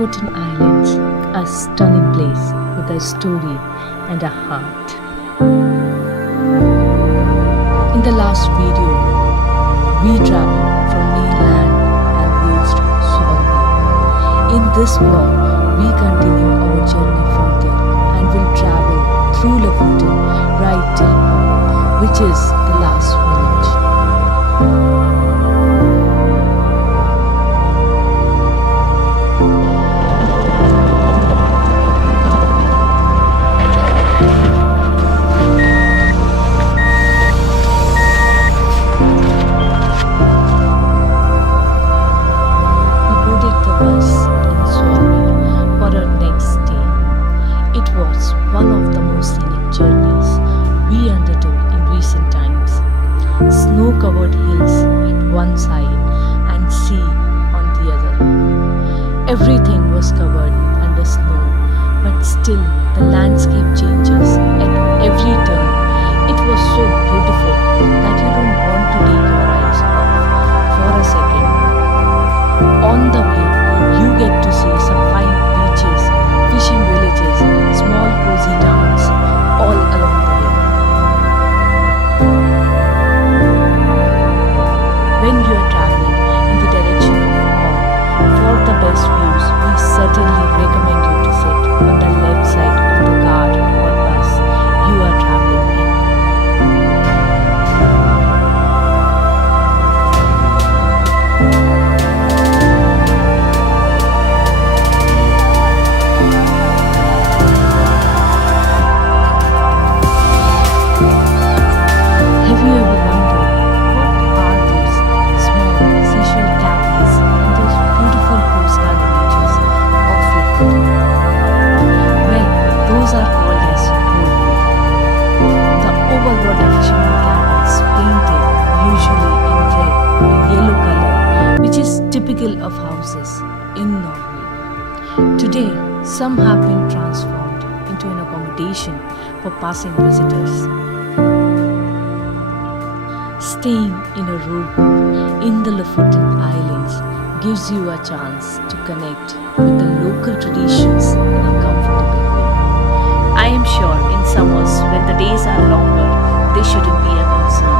Lofoten Islands, a stunning place with a story and a heart. In the last video, we traveled from mainland and reached Austvågøy. In this vlog, we continue our journey further and will travel through Lofoten right till home, which is the last village. One of the most scenic journeys we undertook in recent times. Snow-covered hills at one side and sea on the other. Everything was covered under snow, but still the landscape changes at every turn. It was so beautiful that you don't want to take your eyes off for a second. On the way, you get to see some fine beaches, fishing villages, small cozy towns all along the way. When you are traveling in the direction of home, for the best views, we certainly recommend you to sit on the left side of the car or bus you are traveling in. Typical of houses in Norway. Today, some have been transformed into an accommodation for passing visitors. Staying in a rowboat in the Lofoten Islands gives you a chance to connect with the local traditions in a comfortable way. I am sure in summers when the days are longer, they shouldn't be a concern.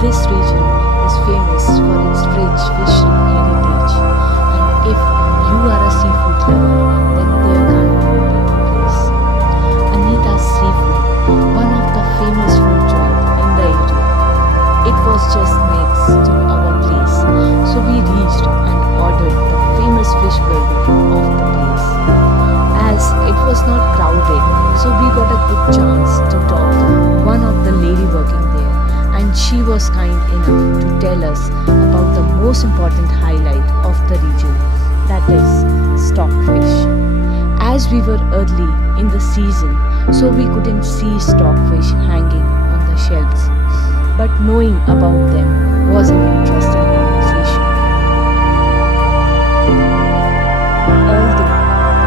This region is famous for its rich fishing heritage, and if you are a seafood lover, then there can't be a better place. Anita's Seafood, one of the famous food joints in the area. It was just next to our place, so we reached and ordered the famous fish burger of the place. As it was not crowded, so we got a good chance to talk to one of the lady working there. And she was kind enough to tell us about the most important highlight of the region, that is stockfish. As we were early in the season, so we couldn't see stockfish hanging on the shelves, but knowing about them was an interesting conversation. Although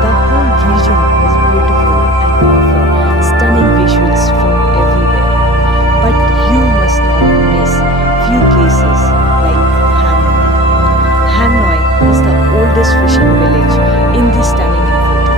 the whole region is beautiful and offers stunning visuals from everywhere, but you must not miss few places like Hamnoy. Hamnoy is the oldest fishing village in the stunning Lofoten.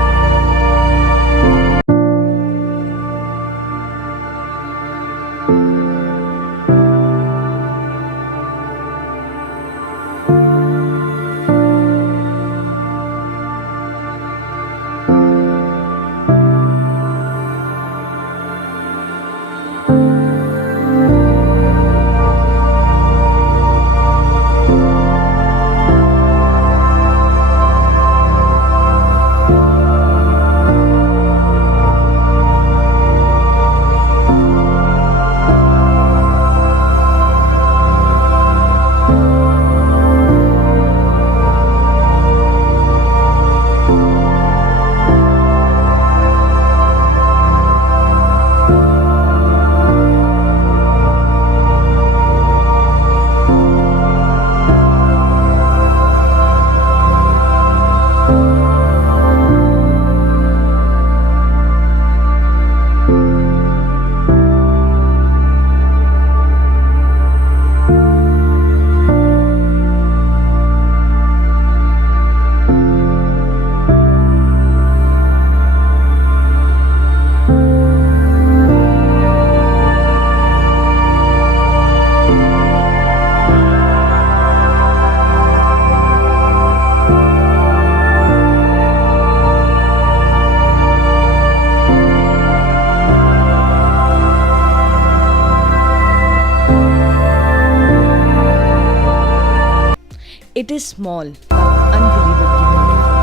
is small but unbelievably beautiful.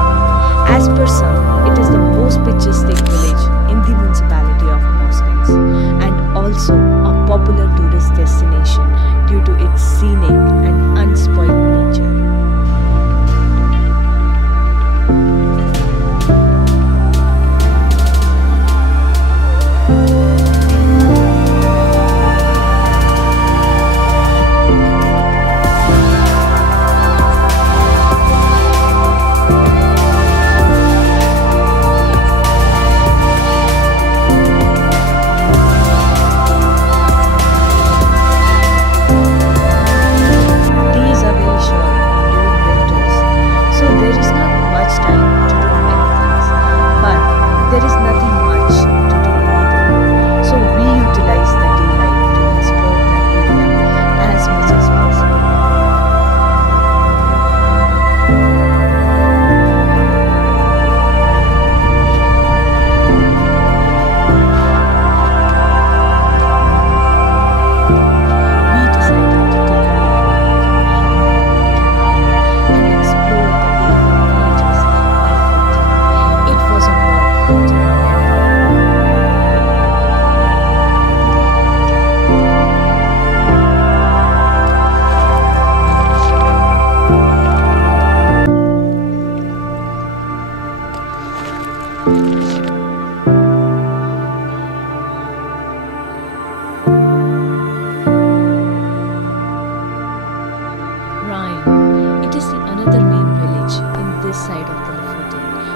As per some, it is the most picturesque village in the municipality of Moskenesøy and also a popular tourist destination due to its scenic and unspoiled nature.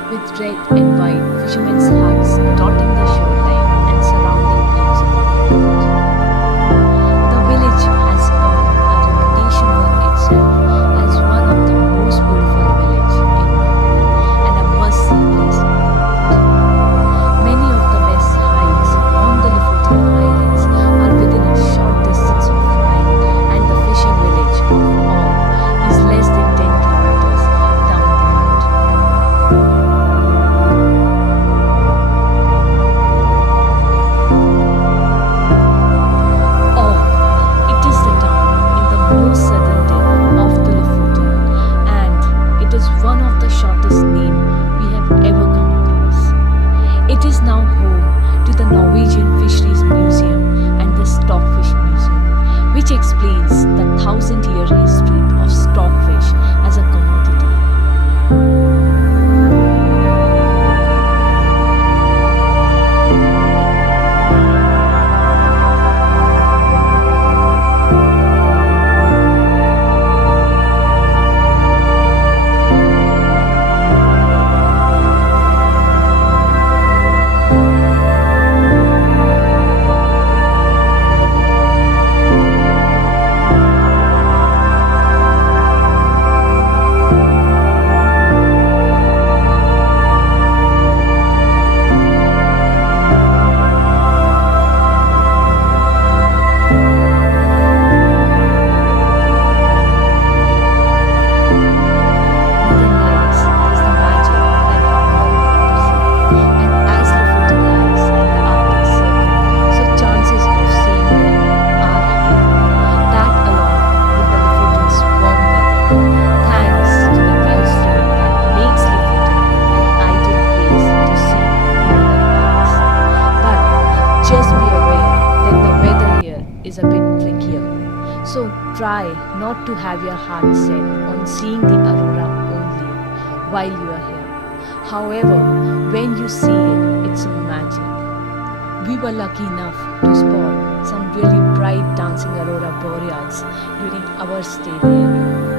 With red and white fishermen's huts dotting the shoreline and surrounding beams of foliage. The village has earned a reputation for itself as one of the most beautiful villages in Norway and a must-see place to visit. Many of the best hikes on the Lofoten Islands are within a short distance of Rhine, and the fishing village of all is less than 10 kilometers down the road. Which explains the 1,000-year history of stockfish as a commodity. Is a bit trickier. So try not to have your heart set on seeing the aurora only while you are here. However, when you see it, it's a magic. We were lucky enough to spot some really bright dancing aurora boreals during our stay there.